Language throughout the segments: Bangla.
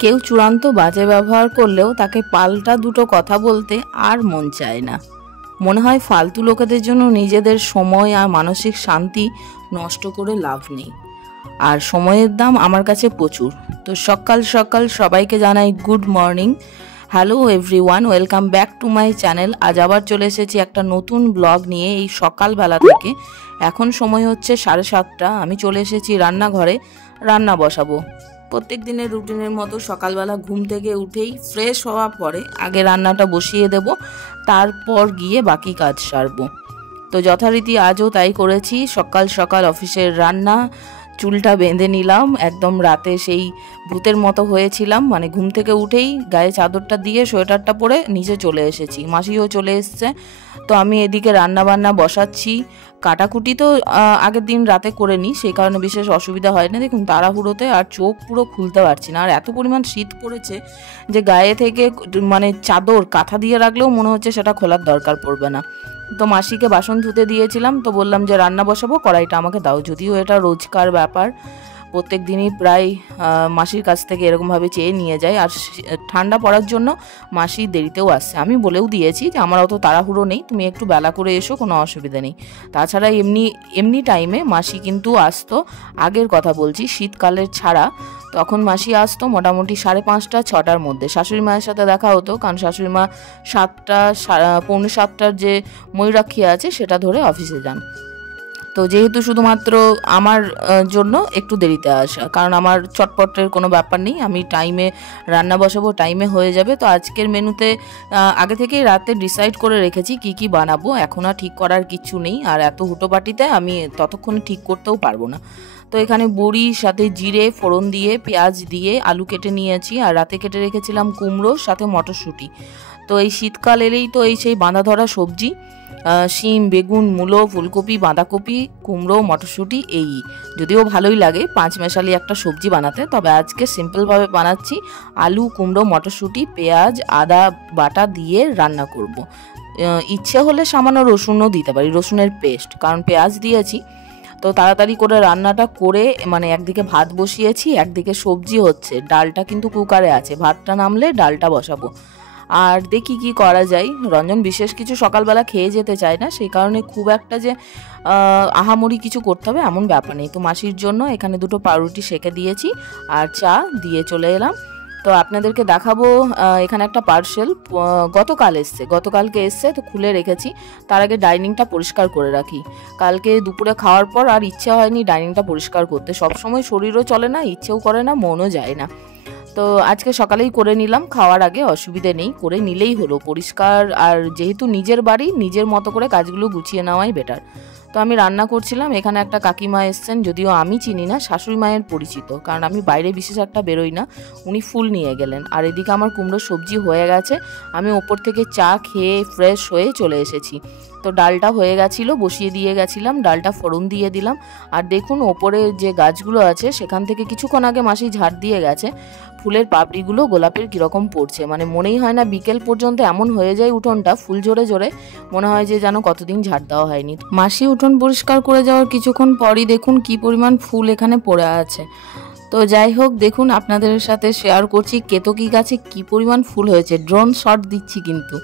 কেউ চূড়ান্ত বাজে ব্যবহার করলেও তাকে পাল্টা দুটো কথা বলতে আর মন চায় না। মনে হয় ফালতু লোকেদের জন্য নিজেদের সময় আর মানসিক শান্তি নষ্ট করে লাভ নেই। আর সময়ের দাম আমার কাছে প্রচুর। তো সকাল সকাল সবাইকে জানাই good morning. Hello everyone, welcome back to my channel. আজ আবার চলে এসেছি একটা নতুন ব্লগ নিয়ে। এই সকালবেলা থেকে এখন সময় হচ্ছে 7:30। আমি চলে এসেছি রান্নাঘরে, রান্না বসাবো। প্রত্যেক দিনের রুটিনের মতো সকালবেলা ঘুম থেকে উঠেই ফ্রেশ হওয়ার পরে আগে রান্নাটা বসিয়ে দেব, তারপর গিয়ে বাকি কাজ সারবো। তো যথারীতি আজও তাই করেছি। সকাল সকাল অফিসের রান্না, চুলটা বেঁধে নিলাম। একদম রাতে সেই ভূতের মতো হয়েছিলাম, মানে ঘুম থেকে উঠেই গায়ে চাদরটা দিয়ে সোয়েটারটা পরে নিচে চলে এসেছি। মাসিও চলে এসছে। তো আমি এদিকে রান্না বান্না বসাচ্ছি। কাটাকুটি তো আগের দিন রাতে করে নিই, সেই কারণে বিশেষ অসুবিধা হয় না। দেখুন তাড়াহুড়োতে আর চোখ পুরো খুলতে পারছি না। আর এত পরিমাণ শীত পড়েছে যে গায়ে থেকে মানে চাদর কাঁথা দিয়ে রাখলেও মনে হচ্ছে সেটা খোলার দরকার পড়বে না। তো মাসিকে বাসন ধুতে দিয়েছিলাম, তো বললাম যে রান্না বসাবো, কড়াইটা আমাকে দাও। যদিও এটা রোজকার ব্যাপার, প্রত্যেক দিনই প্রায় মাসির কাছ থেকে এরকমভাবে চেয়ে নিয়ে যায়। আর ঠান্ডা পড়ার জন্য মাসি দেরিতেও আসছে। আমি বলেও দিয়েছি যে আমার অত তাড়াহুড়ো নেই, তুমি একটু বেলা করে এসো, কোনো অসুবিধা নেই। তাছাড়া এমনি টাইমে মাসি কিন্তু আসতো, আগের কথা বলছি, শীতকালের ছাড়া তখন মাসি আসতো মোটামুটি 5:30 6টার মধ্যে। শাশুড়ি মায়ের সাথে দেখা হতো, কারণ শাশুড়ি মা 7টা পৌনে 7টার যে ময়ূরাক্ষী আছে সেটা ধরে অফিসে যান। তো যেহেতু শুধুমাত্র আমার জন্য একটু দেরিতে আসা, কারণ আমার চটপটের কোনো ব্যাপার নেই, আমি টাইমে রান্না বসাবো, টাইমে হয়ে যাবে। তো আজকের মেনুতে আগে থেকেই রাতে ডিসাইড করে রেখেছি কি কি বানাবো। এখন আর ঠিক করার কিছু নেই, আর এত হুটোপাটিতে আমি ততক্ষণে ঠিক করতেও পারবো না। তো এখানে বড়ির সাথে জিরে ফোড়ন দিয়ে পেঁয়াজ দিয়ে আলু কেটে নিয়েছি, আর রাতে কেটে রেখেছিলাম কুমড়ো, সাথে মটরশুঁটি। তো এই শীতকাল এলেই তো এই সেই বাঁধা ধরা সবজি, শিম, বেগুন, মূলো, ফুলকপি, বাঁধাকপি, কুমড়ো, মটরশুঁটি, এই যদিও ভালোই লাগে 5 মেশালি একটা সবজি বানাতে, তবে আজকে সিম্পলভাবে বানাচ্ছি। আলু, কুমড়ো, মটরশুঁটি, পেঁয়াজ, আদা বাটা দিয়ে রান্না করব। ইচ্ছে হলে সামান্য রসুনও দিতে পারি, রসুনের পেস্ট, কারণ পেঁয়াজ দিয়েছি। তো তাড়াতাড়ি করে রান্নাটা করে মানে একদিকে ভাত বসিয়েছি, একদিকে সবজি হচ্ছে, ডালটা কিন্তু কুকারে আছে, ভাতটা নামলে ডালটা বসাবো। আর দেখি কি করা যায়। রঞ্জন বিশেষ কিছু সকালবেলা খেয়ে যেতে চায় না, সেই কারণে খুব একটা যে আহামরি কিছু করতে হবে এমন ব্যাপার নেই। তো মাসির জন্য এখানে 2টো পাউরুটি সেঁকে দিয়েছি আর চা দিয়ে চলে এলাম। তো আপনাদেরকে দেখাবো, এখানে একটা পার্সেল গতকালকে এসছে, তো খুলে রেখেছি। তার আগে ডাইনিংটা পরিষ্কার করে রাখি। কালকে দুপুরে খাওয়ার পর আর ইচ্ছে হয়নি ডাইনিংটা পরিষ্কার করতে। সবসময় শরীরও চলে না, ইচ্ছেও করে না, মনও যায় না। তো আজকে সকালেই করে নিলাম, খাওয়ার আগে, অসুবিধে নেই, করে নিলেই হলো পরিষ্কার। আর যেহেতু নিজের বাড়ি, নিজের মতো করে কাজগুলো গুছিয়ে নেওয়াই বেটার। তো আমি রান্না করছিলাম। এখানে একটা কাকিমা এসছেন, যদিও আমি চিনি না, শাশুড়ি মায়ের পরিচিত, কারণ আমি বাইরে বিশেষ একটা বেরোই না। উনি ফুল নিয়ে গেলেন। আর এদিকে আমার কুমড়ো সবজি হয়ে গেছে। আমি ওপর থেকে চা খেয়ে ফ্রেশ হয়ে চলে এসেছি। তো ডালটা হয়ে গেছিলো, বসিয়ে দিয়ে গেছিলাম, ডালটা ফোড়ন দিয়ে দিলাম। আর দেখুন ওপরে যে গাছগুলো আছে সেখান থেকে কিছুক্ষণ আগে মাসি ঝাড় দিয়ে গেছে। ফুলের পাপড়িগুলো গোলাপের কীরকম পড়ছে, মানে মনেই হয় না বিকেল পর্যন্ত এমন হয়ে যায় উঠোনটা ফুল ঝরে ঝরে, মনে হয় যে যেন কতদিন ঝাড় দেওয়া হয়নি। মাসি উঠোন পরিষ্কার করে যাওয়ার কিছুক্ষণ পরই দেখুন কি পরিমাণ ফুল এখানে পড়ে আছে। তো যাই হোক, দেখুন আপনাদের সাথে শেয়ার করছি কেতকী গাছে কি পরিমাণ ফুল হয়েছে। ড্রোন শট দিচ্ছি, কিন্তু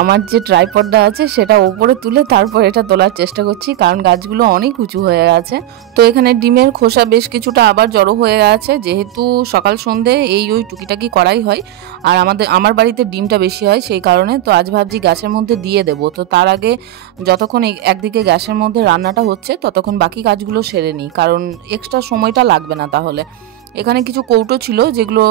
আমার যে ট্রাইপডটা আছে সেটা ওপরে তুলে তারপর এটা তোলার চেষ্টা করছি, কারণ গাছগুলো অনেক উঁচু হয়ে গেছে। তো এখানে ডিমের খোসা বেশ কিছুটা আবার জড়ো হয়ে গেছে, যেহেতু সকাল সন্ধে ওই টুকিটাকি করাই হয়। আর আমার বাড়িতে ডিমটা বেশি হয়, সেই কারণে তো আজ ভাবছি গাছের মধ্যে দিয়ে দেবো। তো তার আগে যতক্ষণ একদিকে গ্যাসের মধ্যে রান্নাটা হচ্ছে ততক্ষণ বাকি কাজগুলো সেরে নিই, কারণ এক্সট্রা সময়টা লাগবে না তাহলে। এখানে কিছু কৌটো ছিল, যেগুলো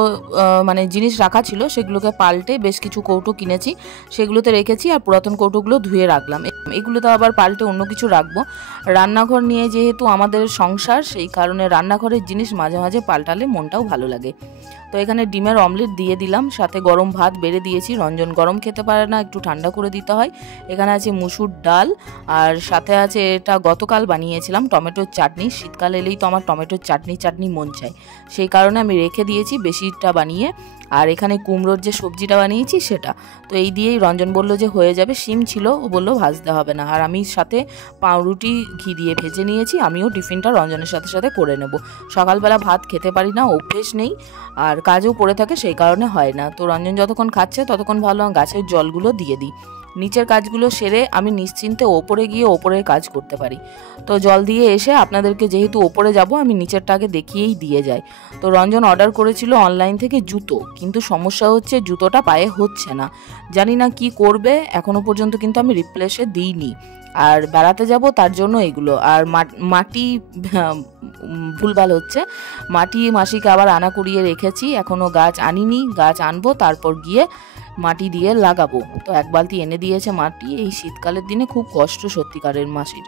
মানে জিনিস রাখা ছিল, সেগুলোকে পাল্টে বেশ কিছু কৌটো কিনেছি, সেগুলোতে রেখেছি। আর পুরাতন কৌটোগুলো ধুয়ে রাখলাম, এগুলোতে আবার পাল্টে অন্য কিছু রাখবো। রান্নাঘর নিয়ে যেহেতু আমাদের সংসার, সেই কারণে রান্নাঘরের জিনিস মাঝে মাঝে পাল্টালে মনটাও ভালো লাগে। তো এখানে ডিমের অমলেট দিয়ে দিলাম, সাথে গরম ভাত বেড়ে দিয়েছি। রঞ্জন গরম খেতে পারে না, একটু ঠান্ডা করে দিতে হয়। এখানে আছে মুসুর ডাল, আর সাথে আছে এটা গতকাল বানিয়েছিলাম টমেটোর চাটনি। শীতকাল এলেই তো আমার টমেটোর চাটনি মন চায়, সেই কারণে আমি রেখে দিয়েছি বেশিটা বানিয়ে। আর এখানে কুমড়োর যে সবজিটা বানিয়েছি সেটা। তো এই দিয়েই রঞ্জন বলল যে হয়ে যাবে। শিম ছিল, ও বললো ভাজতে হবে না। আর আমি সাথে পাউরুটি ঘি দিয়ে ভেজে নিয়েছি, আমিও টিফিনটা রঞ্জনের সাথে সাথে করে নেব। সকালবেলা ভাত খেতে পারি না, অভ্যেস নেই, আর কাজও পড়ে থাকে, সেই কারণে হয় না। তো রঞ্জন যতক্ষণ খাচ্ছে ততক্ষণ ভাবলাম গাছের জলগুলো দিয়ে দিই, নিচের কাজগুলো সেরে আমি নিশ্চিন্তে ওপরে গিয়ে ওপরের কাজ করতে পারি। তো জল দিয়ে এসে আপনাদেরকে যেহেতু ওপরে যাব, আমি নিচেরটা আগে দেখিয়েই দিয়ে যাই। তো রঞ্জন অর্ডার করেছিল অনলাইন থেকে জুতো, কিন্তু সমস্যা হচ্ছে জুতোটা পায়ে হচ্ছে না, জানি না কি করবে। এখনো পর্যন্ত কিন্তু আমি রিপ্লেসে দিইনি। আর বেড়াতে যাব তার জন্য এগুলো। আর মাটি ভুলভাল হচ্ছে, মাটি মাসিকে আবার আনা করিয়ে রেখেছি, এখনও গাছ আনিনি, গাছ আনবো তারপর গিয়ে মাটি দিয়ে লাগাবো। তো এক বালতি এনে দিয়েছে মাটি, এই শীতকালের দিনে খুব কষ্ট সত্যিকারের মাসির।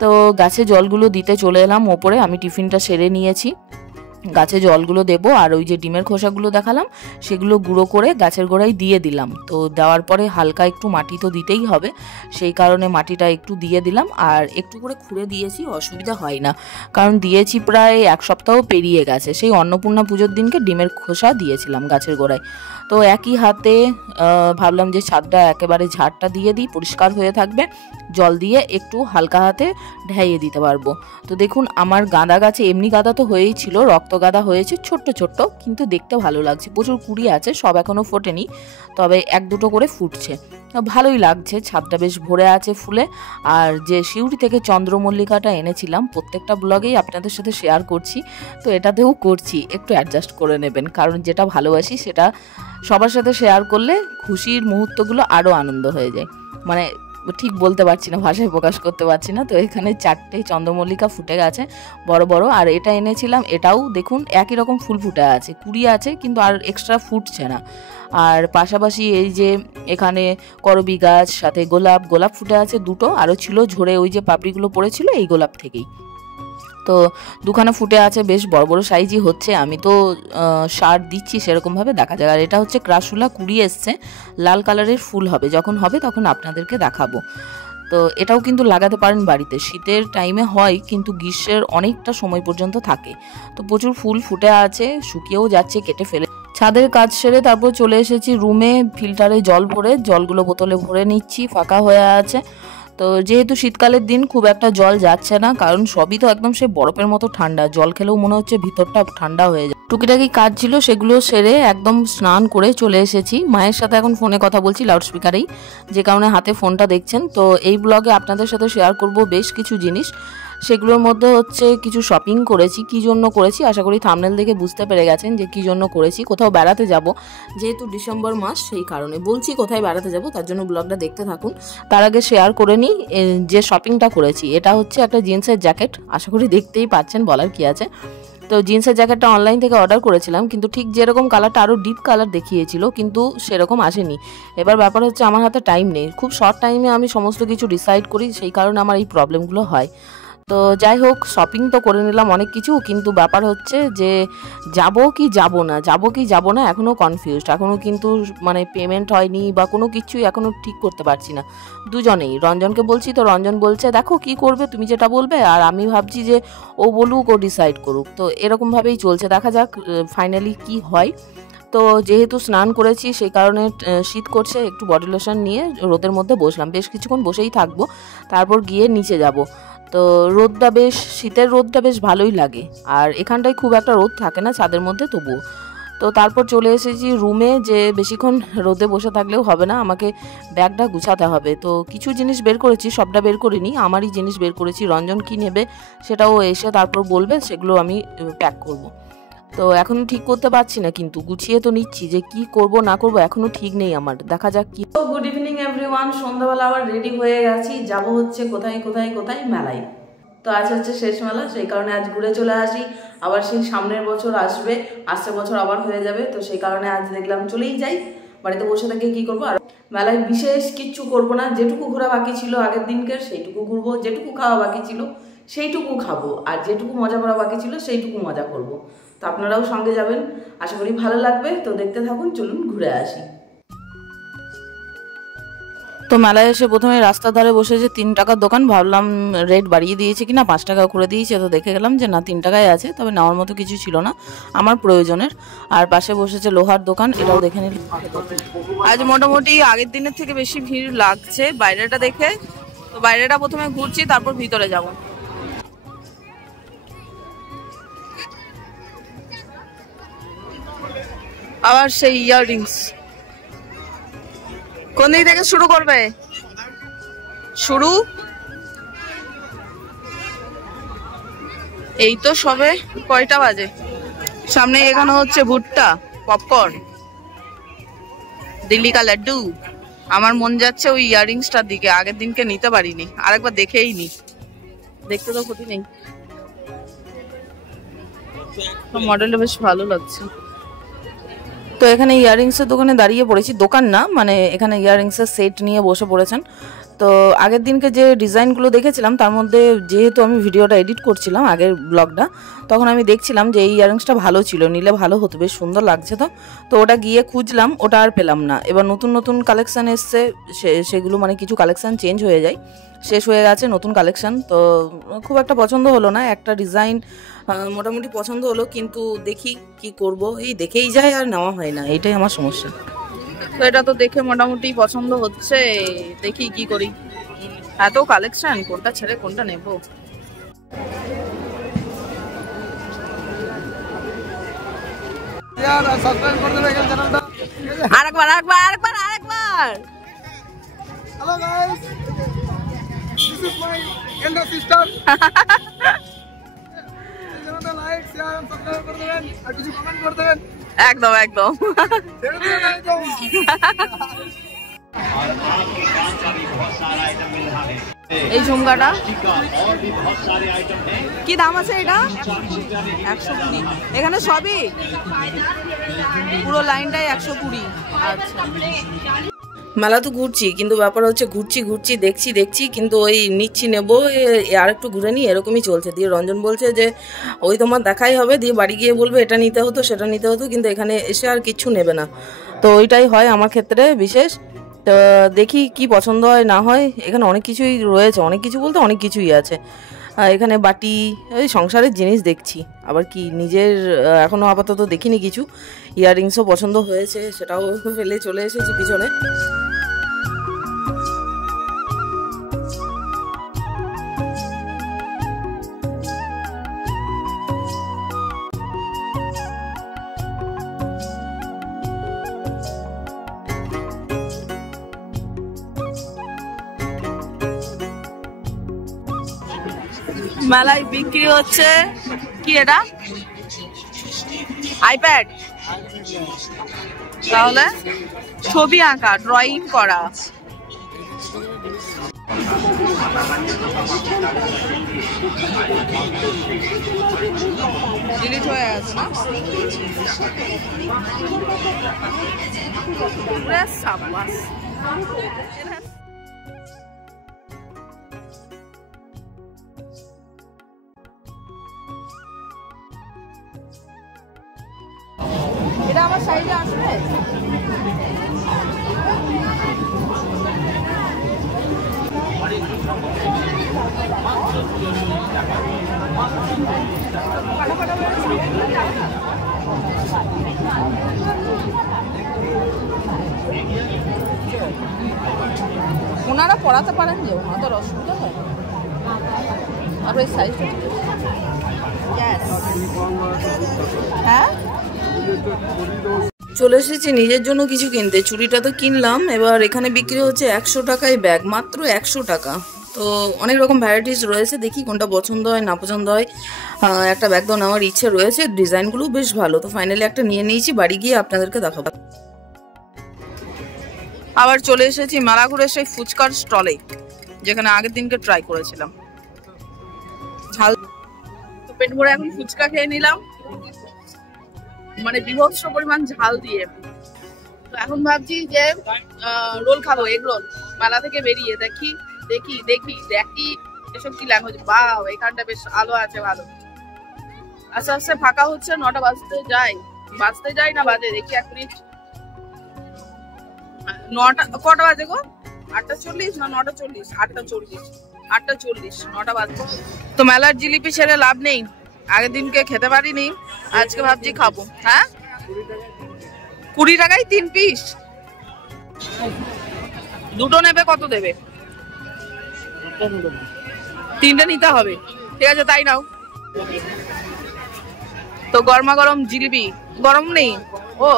তো গাছে জলগুলো দিতে চলে এলাম ওপরে, আমি টিফিনটা সেরে নিয়েছি, গাছে জলগুলো দেবো। আর ওই যে ডিমের খোসাগুলো দেখালাম সেগুলো গুঁড়ো করে গাছের গোড়ায় দিয়ে দিলাম। তো দেওয়ার পরে হালকা একটু মাটি তো দিতেই হবে, সেই কারণে মাটিটা একটু দিয়ে দিলাম। আর একটু করে খুঁড়ে দিয়েছি, অসুবিধা হয় না, কারণ দিয়েছি প্রায় এক সপ্তাহ পেরিয়ে গেছে। সেই অন্নপূর্ণা পুজোর দিনকে ডিমের খোসা দিয়েছিলাম গাছের গোড়ায়। তো একই হাতে ভাবলাম যে ছাদটা একেবারে ঝাড়টা দিয়ে দিই, পরিষ্কার হয়ে থাকবে, জল দিয়ে একটু হালকা হাতে ঢেইয়ে দিতে পারবো। তো দেখুন আমার গাঁদা গাছে, এমনি গাঁদা তো হয়েই ছিল, রক্ত গাঁদা হয়েছে ছোট্ট ছোট্ট, কিন্তু দেখতে ভালো লাগছে, প্রচুর কুড়ি আছে, সব এখনও ফোটেনি, তবে এক দুটো করে ফুটছে, ভালোই লাগছে। ছাদটা বেশ ভরে আছে ফুলে। আর যে সিউড়ি থেকে চন্দ্রমল্লিকাটা এনেছিলাম, প্রত্যেকটা ব্লগেই আপনাদের সাথে শেয়ার করছি, তো এটাতেও করছি, একটু অ্যাডজাস্ট করে নেবেন, কারণ যেটা ভালোবাসি সেটা সবার সাথে শেয়ার করলে খুশির মুহূর্তগুলো আরও আনন্দ হয়ে যায়। মানে ঠিক বলতে পারছি না, ভাষায় প্রকাশ করতে পারছি না। তো এখানে 4টে চন্দ্রমল্লিকা ফুটে গেছে বড় বড়। আর এটা এনেছিলাম, এটাও দেখুন একই রকম ফুল ফুটে আছে, কুড়ি আছে, কিন্তু আর এক্সট্রা ফুটছে না। আর পাশাপাশি এই যে এখানে করবি গাছ, সাথে গোলাপ ফুটে আছে দুটো, আরও ছিল ঝরে, ওই যে পাপড়িগুলো পড়েছিল এই গোলাপ থেকেই। তো দুখানা ফুটে আছে, বেশ বড় বড় সাইজই হচ্ছে। আমি তো সার দিচ্ছি সেরকমভাবে, দেখা যায়। আর এটা হচ্ছে ক্রাসুলা, কুড়ি এসছে, লাল কালারের ফুল হবে, যখন হবে তখন আপনাদেরকে দেখাবো। তো এটাও কিন্তু লাগাতে পারেন বাড়িতে, শীতের টাইমে হয় কিন্তু গ্রীষ্মের অনেকটা সময় পর্যন্ত থাকে। তো প্রচুর ফুল ফুটে আছে, শুকিয়েও যাচ্ছে, কেটে ফেলে। ছাদের কাজ সেরে তারপর চলে এসেছি রুমে, ফিল্টারে জল ভরে, জলগুলো বোতলে ভরে নিচ্ছি, ফাঁকা হয়ে আছে। তো যেহেতু শীতকালের দিন খুব একটা জল যাচ্ছে না, কারণ সবই তো একদম সে বরফের মতো ঠান্ডা, জল খেলেও মনে হচ্ছে ভিতরটা ঠান্ডা হয়ে যায়। টুকিটাকি কাজ ছিল সেগুলো সেরে একদম স্নান করে চলে এসেছি। মায়ের সাথে এখন ফোনে কথা বলছি লাউডস্পিকারেই, যে কারণে হাতে ফোনটা দেখছেন। তো এই ব্লগে আপনাদের সাথে শেয়ার করব বেশ কিছু জিনিস, সেগুলোর মধ্যে হচ্ছে কিছু শপিং করেছি। কী জন্য করেছি আশা করি থাম্বনেল দেখে বুঝতে পেরে গেছেন যে কী জন্য করেছি। কোথাও বেড়াতে যাব, যেহেতু ডিসেম্বর মাস, সেই কারণে বলছি কোথায় বেড়াতে যাব, তার জন্য ব্লগটা দেখতে থাকুন। তার আগে শেয়ার করে নিই যে শপিংটা করেছি। এটা হচ্ছে একটা জিন্সের জ্যাকেট, আশা করি দেখতেই পাচ্ছেন, বলার কি আছে। তো জিন্সের জ্যাকেটটা অনলাইন থেকে অর্ডার করেছিলাম, কিন্তু ঠিক যেরকম কালারটা আরও ডিপ কালার দেখিয়েছিল, কিন্তু সেরকম আসেনি। এবার ব্যাপার হচ্ছে আমার হাতে টাইম নেই, খুব শর্ট টাইমে আমি সমস্ত কিছু ডিসাইড করি, সেই কারণে আমার এই প্রবলেমগুলো হয়। তো যাই হোক, শপিং তো করে নিলাম অনেক কিছু, কিন্তু ব্যাপার হচ্ছে যে যাব কি যাব না এখনও কনফিউজড। এখনও কিন্তু মানে পেমেন্ট হয়নি বা কোনো কিছুই এখনও ঠিক করতে পারছি না। দুজনেই, রঞ্জনকে বলছি তো রঞ্জন বলছে দেখো কি করবে, তুমি যেটা বলবে, আর আমি ভাবছি যে ও বলুক, ও ডিসাইড করুক। তো এরকমভাবেই চলছে, দেখা যাক ফাইনালি কি হয়। তো যেহেতু স্নান করেছি সেই কারণে শীত করছে, একটু বডি লোশন নিয়ে রোদের মধ্যে বসলাম, বেশ কিছুক্ষণ বসেই থাকবো, তারপর গিয়ে নিচে যাব। তো রোদটা বেশ, শীতের রোদটা বেশ ভালোই লাগে, আর এখানটায় খুব একটা রোদ থাকে না ছাদের মধ্যে তবুও। তো তারপর চলে এসেছি রুমে, যে বেশিক্ষণ রোদে বসে থাকলেও হবে না, আমাকে ব্যাগটা গুছাতে হবে। তো কিছু জিনিস বের করেছি, সবটা বের করিনি, আমারই জিনিস বের করেছি। রঞ্জন কি নেবে সেটাও এসে তারপর বলবে, সেগুলো আমি প্যাক করব। তো এখনো ঠিক করতে পারছি না, কিন্তু গুছিয়ে তো নিচ্ছি, যে কি করব না করব এখনো ঠিক নেই আমার, দেখা যাক কি। তো গুড ইভিনিং এভরিওয়ান, সন্ধ্যাবেলা আবার রেডি হয়ে গেছি, যাব হচ্ছে কোথায় মেলায়। তো আজ হচ্ছে শেষ মেলা, সেই কারণে আজ ঘুরে চলে আসি। আবার সেই সামনের বছর আসবে, আসছে বছর আবার হয়ে যাবে, তো সেই কারণে আজ দেখলাম চলেই যাই, বাড়িতে বসে থেকে কি করবো। আর মেলায় বিশেষ কিচ্ছু করবো না, যেটুকু ঘোরা বাকি ছিল আগের দিনকার সেইটুকু ঘুরবো, যেটুকু খাওয়া বাকি ছিল সেইটুকু খাবো, আর যেটুকু মজা করা বাকি ছিল সেইটুকু মজা করব। তো আপনারাও সঙ্গে যাবেন, আশা করি ভালো লাগবে। তো দেখতে থাকুন, চলুন ঘুরে আসি। তো মেলায় এসে প্রথমে রাস্তার ধারে বসে যে 3 টাকার দোকান, ভাবলাম রেট বাড়িয়ে দিয়েছে কিনা, 5 টাকা করে দিয়েছে। তো দেখে গেলাম যে না, 3 টাকায় আছে, তবে নেওয়ার মতো কিছু ছিল না আমার প্রয়োজনের। আর পাশে বসেছে লোহার দোকান, এটাও দেখে নিলাম। আজ মোটামুটি আগের দিনের থেকে বেশি ভিড় লাগছে বাইরেটা দেখে। তো বাইরেটা প্রথমে ঘুরছি, তারপর ভিতরে যাব। আবার সেই ইয়াররিংস কোন দিক থেকে শুরু করবে? শুরু এই তো সবে কয়টা বাজে। সামনে এখানে হচ্ছে ভুট্টা, পপকর্ন, দিল্লি কা লাড্ডু। আমার মন যাচ্ছে ওই ইয়াররিংসটার দিকে, আগের দিনকে নিতে পারিনি, আরেকবার দেখেই নি। দেখতে তো ক্ষতি নেই, মডেলটা বেশ ভালো লাগছে। তো এখানে ইয়াররিংসের দোকানে দাঁড়িয়ে পড়েছি, দোকান না মানে এখানে ইয়াররিংসের সেট নিয়ে বসে পড়েছেন। তো আগের দিনকে যে ডিজাইনগুলো দেখেছিলাম তার মধ্যে, যেহেতু আমি ভিডিওটা এডিট করছিলাম আগের ব্লগটা, তখন আমি দেখছিলাম যে এই ইয়াররিংসটা ভালো ছিল, নিলে ভালো হতো, বেশ সুন্দর লাগছে। তো ওটা গিয়ে খুঁজলাম, ওটা আর পেলাম না। এবার নতুন নতুন কালেকশান এসছে, সেগুলো মানে কিছু কালেকশান চেঞ্জ হয়ে যায়, শেষ হয়ে গেছে নতুন কালেকশান। তো খুব একটা পছন্দ হলো না, একটা ডিজাইন মোটামুটি পছন্দ হলো, কিন্তু দেখি কি করব, এই দেখেই যায় আর নেওয়া হয় না, এইটাই আমার সমস্যা। তো এটা তো দেখে মোটামুটি পছন্দ হচ্ছে, দেখি কি করি। এত কালেকশন, কোনটা ছেড়ে কোনটা নেব। আরেকবার আরেকবার আরেকবার আরেকবার। Hello guys, this is my elder sister. Like share and subscribe করে দেবেন, আর কিছু কমেন্ট করে দেবেন। একদম একদম। এই ঝুমকাটা কি দাম আছে? এটা 120। এখানে সবই পুরো লাইনটাই 120। আচ্ছা, মেলা তো ঘুরছি, কিন্তু ব্যাপার হচ্ছে ঘুরছি ঘুরছি দেখছি দেখছি, কিন্তু ওই নিচ্ছি নেবো, আর একটু ঘুরে নিই, এরকমই চলছে। দিয়ে রঞ্জন বলছে যে ওই তোমার দেখাই হবে, দিয়ে বাড়ি গিয়ে বলবে এটা নিতে হতো সেটা নিতে হতো, কিন্তু এখানে এসে আর কিচ্ছু নেবে না। তো ওইটাই হয় আমার ক্ষেত্রে বিশেষ। তো দেখি কি পছন্দ হয় না হয়। এখানে অনেক কিছুই রয়েছে, অনেক কিছু বলতে অনেক কিছুই আছে। এখানে বাটি, ওই সংসারের জিনিস দেখছি। আবার কি নিজের এখনও আপাতত দেখিনি কিছু। ইয়াররিংসও পছন্দ হয়েছে, সেটাও ফেলে চলে এসেছি পিছনে। মেলায় বিক্রি হচ্ছে কি, এটা আইপ্যাড, তাহলে ছবি আঁকা, ড্রয়িং করা। ডিলিট হয়ে আছে না? সাবাস। এটা আমার সাইজে আসবে? ওনারা পড়াতে পারেন যে, ওনাদের অসুবিধা হয়। আর ওই সাইজটা হ্যাঁ, চলে এসেছি নিজের জন্য কিছু কিনতে। চুড়িটা তো কিনলাম, এবার এখানে বিক্রি হচ্ছে 100 টাকায় ব্যাগ, মাত্র 100 টাকা। তো অনেক রকম ভ্যারাইটিস রয়েছে, দেখি কোনটা পছন্দ হয় না পছন্দ হয়। একটা ব্যাগ তো নেওয়ার ইচ্ছে রয়েছে, ডিজাইনগুলো বেশ ভালো। তো ফাইনালি একটা নিয়ে নিয়েছি, বাড়ি গিয়ে আপনাদেরকে দেখাবো। আবার চলে এসেছি মেলাঘুরে সেই ফুচকার স্টলে, যেখানে আগের দিনকে ট্রাই করেছিলাম। ঝাল তো পেট ভরে এখন ফুচকা খেয়ে নিলাম, মানে বিভৎস পরিমাণ ঝাল দিয়ে। তো এখন ভাবছি যে রোল খাবো, এগ রোল। মেলা থেকে বেরিয়ে দেখি দেখি দেখি দেখি এসব কি ল্যাঙ্গুয়েজ। বাহ, এখানটা বেশ আলো আছে, ভালো। আস্তে আস্তে ফাঁকা হচ্ছে, 9টা বাজতে যাই না বাজে, দেখি 1 মিনিট। 9টা কটা বাজে গো? 8:40 না 9:40? 8:40, 8:40, 9টা বাজে। তো মেলার জিলিপি ছেড়ে লাভ নেই, আগের দিনকে খেতে পারিনি, আজকে ভাবছি খাবো। হ্যাঁ 20 টাকায় 3 পিস। দুটো নেবে, কত দেবে? 3টে নিতে হবে, ঠিক আছে তাই নাও। তো গরমা গরম জিলিপি, গরম নেই ও,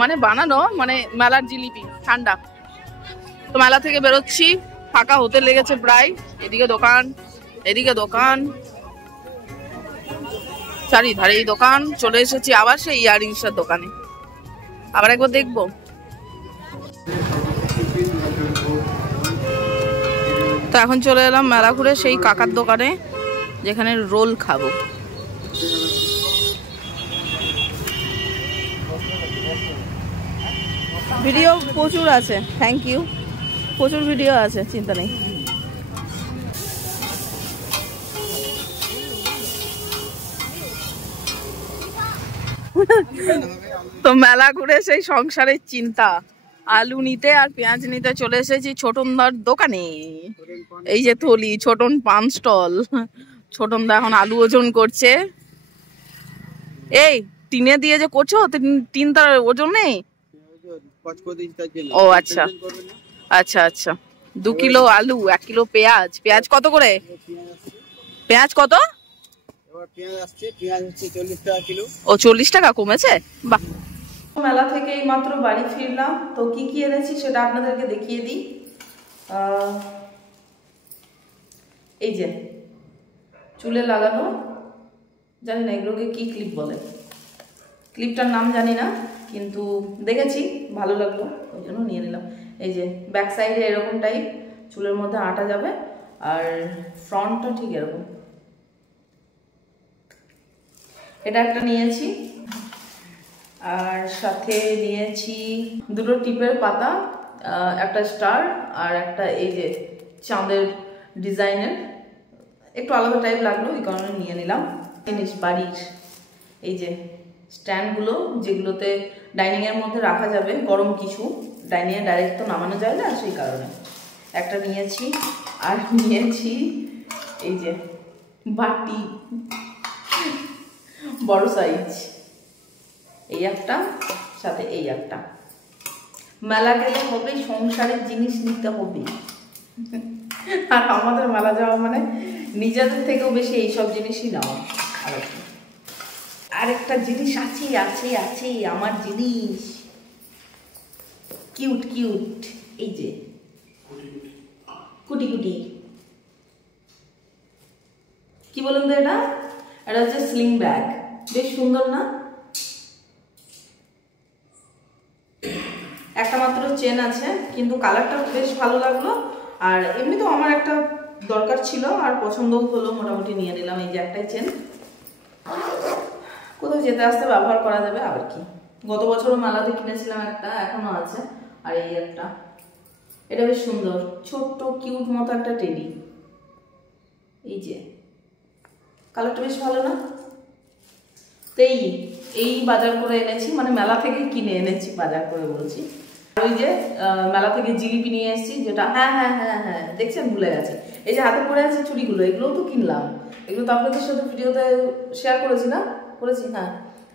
মানে বানানো, মানে মেলার জিলিপি ঠান্ডা। তো মেলা থেকে বেরোচ্ছি, ফাঁকা হতে লেগেছে প্রায়। এদিকে দোকান, এদিকে দোকান, চারিধারে এই দোকান। চলে এসেছি আবার সেই ইয়াররিংসের দোকানে, আবার একবার দেখবো। তো এখন চলে এলাম মেলা ঘুরে সেই কাকার দোকানে, যেখানে রোল খাবো। ভিডিও প্রচুর আছে, থ্যাংক ইউ, প্রচুর ভিডিও আছে, চিন্তা নেই। তো মেলা ঘুরে সেই সংসারের চিন্তা, আলু নিতে আর পেঁয়াজ নিতে চলে এসেছি ছোটনদার দোকানে। এই যে থলি, ছোটন পান স্টল। ছোটনদা এখন আলু ওজন করছে। এই টিনে দিয়ে যে করছো, তিন তার ওজন নেই? ও আচ্ছা আচ্ছা আচ্ছা। 2 কিলো আলু, 1 কিলো পেঁয়াজ। পেঁয়াজ কত করে? পেঁয়াজ কত? ও 40 টাকা কমেছে, বাহ। মেলা থেকে এই মাত্র বাড়ি ফিরলাম। তো কি কি এনেছি সেটা আপনাদেরকে দেখিয়ে দিই। এই যে চুলে লাগানো, জানি না এগুলোকে কি ক্লিপ বলে, ক্লিপটার নাম জানি না, কিন্তু দেখেছি ভালো লাগলো ওই জন্য নিয়ে নিলাম। এই যে ব্যাক সাইডে এরকম টাইপ চুলের মধ্যে আটা যাবে, আর ফ্রন্টটা ঠিক এরকম। এটা একটা নিয়েছি, আর সাথে নিয়েছি দুটো টিপের পাতা, একটা স্টার আর একটা এই যে চাঁদের ডিজাইনের, একটু আলাদা টাইপ লাগলো এই কারণে নিয়ে নিলাম। জিনিস বাড়ির এই যে স্ট্যান্ডগুলো, যেগুলোতে ডাইনিংয়ের মধ্যে রাখা যাবে গরম কিছু, ডাইনিংয়ে ডাইরেক্ট তো নামানো যায় না, সেই কারণে একটা নিয়েছি। আর নিয়েছি এই যে বাটি, বড় সাইজ, এই একটা, সাথে এই একটা। মেলা গেলে হবে সংসারের জিনিস নিতে হবে, আর আমাদের মেলা যাওয়া মানে নিজেদের থেকেও বেশি এইসব জিনিসই নেওয়া। আরেকটা জিনিস আছে আছে আছে, আমার জিনিস কিউট কিউট, এই যে কুটি কুটি, কি বলুন তো এটা? এটা হচ্ছে স্লিং ব্যাগ, বেশ সুন্দর না? একটা মাত্র চেন আছে, কিন্তু কালারটা বেশ ভালো লাগলো, আর এমনি তো আমার একটা দরকার ছিল আর পছন্দও হলো, মোটামুটি নিয়ে নিলাম। এই যে একটাই চেন, কোথাও যেতে আসতে ব্যবহার করা যাবে, আবার কি। গত বছরও মেলাতে কিনেছিলাম একটা, এখনো আছে। আর এই একটা, এটা বেশ সুন্দর, ছোট্ট কিউট মতো একটা টেডি। এই যে কালারটা বেশ ভালো না? তো এই বাজার করে এনেছি, মানে মেলা থেকে কিনে এনেছি, বাজার করে বলছি। ওই যে মেলা থেকে জিলিপি নিয়ে এসেছি, যেটা হ্যাঁ হ্যাঁ হ্যাঁ হ্যাঁ দেখছেন, ভুলে গেছে। এই যে হাতে পড়ে আছে চুড়িগুলো, এগুলোও তো কিনলাম, এগুলো তো আপনাদের সাথে ভিডিওতে শেয়ার করেছি না? করেছি, হ্যাঁ।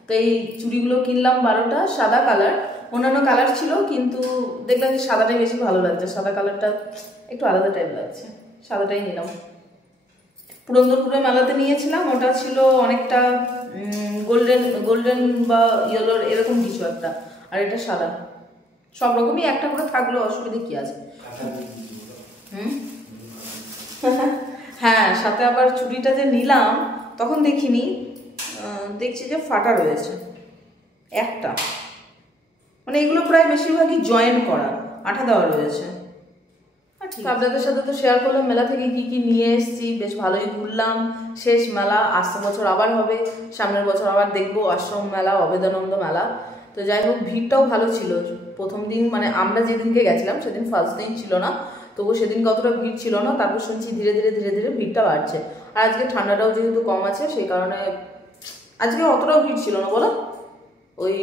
তো এই চুড়িগুলো কিনলাম 12টা, সাদা কালার, অন্যান্য কালার ছিল কিন্তু দেখলাম যে সাদাটাই বেশি ভালো লাগছে, সাদা কালারটা একটু আলাদা টাইপ লাগছে, সাদাটাই নিলাম। পুরন্দরপুরে মেলাতে নিয়েছিলাম, ওটা ছিল অনেকটা গোল্ডেন গোল্ডেন বা ইয়েলোর এরকম কিছু একটা, আর এটা সাদা। সব রকমই একটা করে থাকলো, অসুবিধা কি আছে? হ্যাঁ, সাথে আবার চুড়িটা যে নিলাম তখন দেখিনি, দেখছি যে ফাটা রয়েছে একটা, মানে এগুলো প্রায় বেশিরভাগই জয়েন করা, আঠা দেওয়া রয়েছে। আপনাদের সাথে তো শেয়ার করলাম মেলা থেকে কি কি নিয়ে এসেছি, বেশ ভালোই ঘুরলাম। শেষ মেলা, আসছে বছর আবার হবে, সামনের বছর আবার দেখবো আশ্রম মেলা, অভেদানন্দ মেলা। তো যাই হোক, ভিড়টাও ভালো ছিল প্রথম দিন, মানে আমরা যেদিনকে গেছিলাম সেদিন ফার্স্ট দিন ছিল না, তবু সেদিন কতটা ভিড় ছিল না। তারপর শুনছি ধীরে ধীরে ধীরে ধীরে ভিড়টা বাড়ছে, আর আজকে ঠান্ডাটাও যেহেতু কম আছে সেই কারণে আজকে অতটাও ভিড় ছিল না, বলো। ওই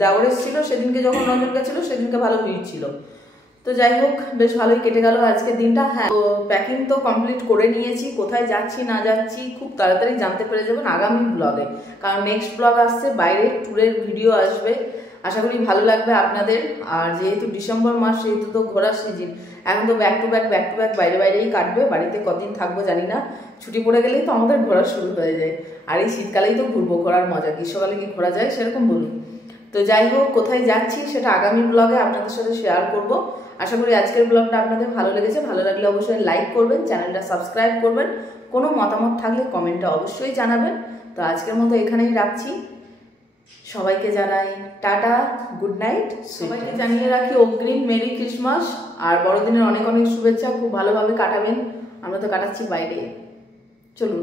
দেওয়ার এসেছিল সেদিনকে, যখন রঞ্জন গেছিলো সেদিনকে ভালো ভিড় ছিল। তো যাই হোক, বেশ ভালোই কেটে গেল আজকের দিনটা। হ্যাঁ, তো প্যাকিং তো কমপ্লিট করে নিয়েছি। কোথায় যাচ্ছি না যাচ্ছি খুব তাড়াতাড়ি জানতে পেরে যাবেন আগামী ব্লগে, কারণ নেক্সট ব্লগ আসছে, বাইরের ট্যুরের ভিডিও আসবে। আশা করি ভালো লাগবে আপনাদের। আর যেহেতু ডিসেম্বর মাস, সেহেতু তো ঘোরার সিজন, এখন তো ব্যাক টু ব্যাক বাইরে বাইরেই কাটবে। বাড়িতে কদিন থাকবো জানি না, ছুটি পড়ে গেলেই তো আমাদের ঘোরা শুরু হয়ে যায়। আর এই শীতকালেই তো ঘুরবো, ঘোরার মজা। গ্রীষ্মকালে কি ঘোরা যায় সেরকম বলুন? তো যাই হোক, কোথায় যাচ্ছি সেটা আগামী ব্লগে আপনাদের সাথে শেয়ার করব। আশা করি আজকের ব্লগটা আপনাদের ভালো লেগেছে। ভালো লাগলে অবশ্যই লাইক করবেন, চ্যানেলটা সাবস্ক্রাইব করবেন। কোনো মতামত থাকলে কমেন্টে অবশ্যই জানাবেন। তো আজকের মতো এখানেই রাখছি। সবাইকে জানাই টাটা, গুড নাইট। সবাইকে জানিয়ে রাখি অগ্রিম মেরি ক্রিসমাস আর বড়দিনের অনেক অনেক শুভেচ্ছা। খুব ভালোভাবে কাটাবেন। আমরা তো কাটাচ্ছি বাইরে। চলুন